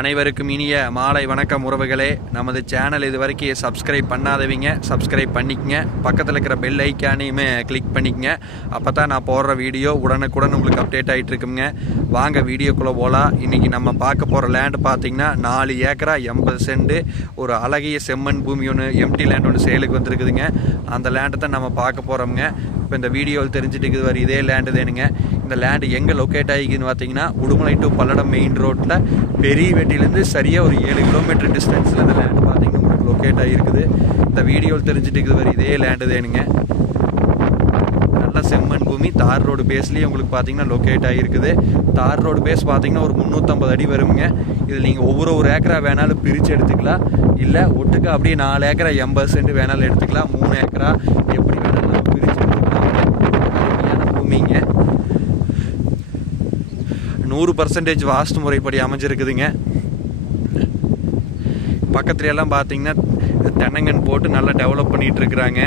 அனைவருக்கும் இனிய மாலை வணக்கம் உறவுகளே. நமது சேனல் இது வரைக்கும் சப்ஸ்கிரைப் பண்ணாதவங்க சப்ஸ்கிரைப் பண்ணிக்கங்க. பக்கத்தில் இருக்கிற பெல் ஐக்கானையுமே கிளிக் பண்ணிக்கங்க. அப்போ தான் நான் போடுற வீடியோ உடனுக்குடன் உங்களுக்கு அப்டேட் ஆகிட்டு இருக்குங்க. வாங்க வீடியோக்குள்ளே போகலாம். இன்றைக்கி நம்ம பார்க்க போகிற லேண்டு பார்த்திங்கன்னா 4 ஏக்கரா 80 சென்ட் ஒரு அழகிய செம்மண் பூமி ஒன்று எம்டி லேண்ட் ஒன்று சேலுக்கு வந்துருக்குதுங்க. அந்த லேண்டை தான் நம்ம பார்க்க போகிறோம்ங்க. இப்போ இந்த வீடியோவில் தெரிஞ்சுட்டு வர இதே லேண்டு தானுங்க. இந்த லேண்டு எங்கே லொக்கேட் ஆகிக்குதுன்னு பார்த்தீங்கன்னா உடுமலை டு பல்லடம் மெயின் ரோட்டில் பெரியவேட்டிலேருந்து சரியாக ஒரு 7 கிலோமீட்டர் டிஸ்டன்ஸில் இந்த லேண்டு பார்த்தீங்கன்னா உங்களுக்கு லொக்கேட் ஆகிருக்குது. இந்த வீடியோவில் தெரிஞ்சுட்டு வர இதே லேண்டு தானுங்க. நல்ல செம்மண் பூமி தார் ரோடு பேஸ்லேயே உங்களுக்கு பார்த்தீங்கன்னா லொக்கேட் ஆகிருக்குது. தார் ரோடு பேஸ் பார்த்தீங்கன்னா ஒரு 350 அடி வருங்க. இதில் நீங்கள் ஒவ்வொரு ஏக்கரா வேணாலும் பிரித்து எடுத்துக்கலாம். இல்லை ஒட்டுக்கு அப்படியே 4 ஏக்கரா 80 சென்ட் வேணாலும் எடுத்துக்கலாம். 3 ஏக்கரா எப்படி வேணாலும் நம்ம பிரித்து எடுத்துக்கலாம். அருமையான பூமிங்க. 100% வாஸ்து முறைப்படி அமைஞ்சிருக்குதுங்க. பக்கத்துலையெல்லாம் பார்த்தீங்கன்னா தென்னங்கன் போட்டு நல்லா டெவலப் பண்ணிகிட்டு இருக்கிறாங்க.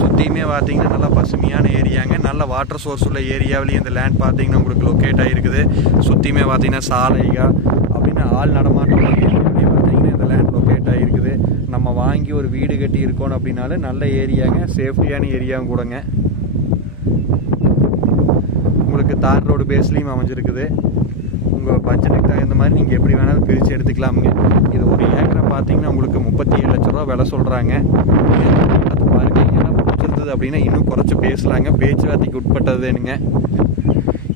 சுற்றியுமே பார்த்தீங்கன்னா நல்லா பசுமையான ஏரியாங்க. நல்ல வாட்டர் சோர்ஸ் உள்ள ஏரியாவிலேயே இந்த லேண்ட் பார்த்தீங்கன்னா உங்களுக்கு லொக்கேட் ஆகிருக்குது. சுற்றியுமே பார்த்தீங்கன்னா சாலைகா அப்படின்னு ஆள் நடமாட்டம் பார்த்தீங்கன்னா இந்த லேண்ட் லொக்கேட் ஆகிருக்குது. நம்ம வாங்கி ஒரு வீடு கட்டி இருக்கோம் அப்படின்னாலும் நல்ல ஏரியாங்க, சேஃப்டியான ஏரியாவும் கூடங்க. உங்களுக்கு தார் ரோடு பேஸ்லேயும் அமைஞ்சிருக்குது. உங்கள் பட்ஜெட்டுக்கு தகுந்த மாதிரி நீங்கள் எப்படி வேணாலும் பிரித்து எடுத்துக்கலாமுங்க. இது ஒரு ஏக்கரை பார்த்தீங்கன்னா உங்களுக்கு 37 லட்ச ரூபா விலை சொல்கிறாங்க. அது பாருங்க, இடம் பிடிச்சிருந்தது அப்படின்னா இன்னும் குறைச்சி பேசலாங்க. பேச்சுவார்த்தைக்கு உட்பட்டதுனுங்க.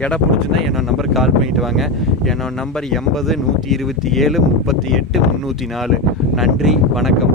இடம் பிடிச்சிருந்தா என்னோட நம்பர் கால் பண்ணிட்டு வாங்க. என்னோட நம்பர் 80 127 38 304. நன்றி, வணக்கம்.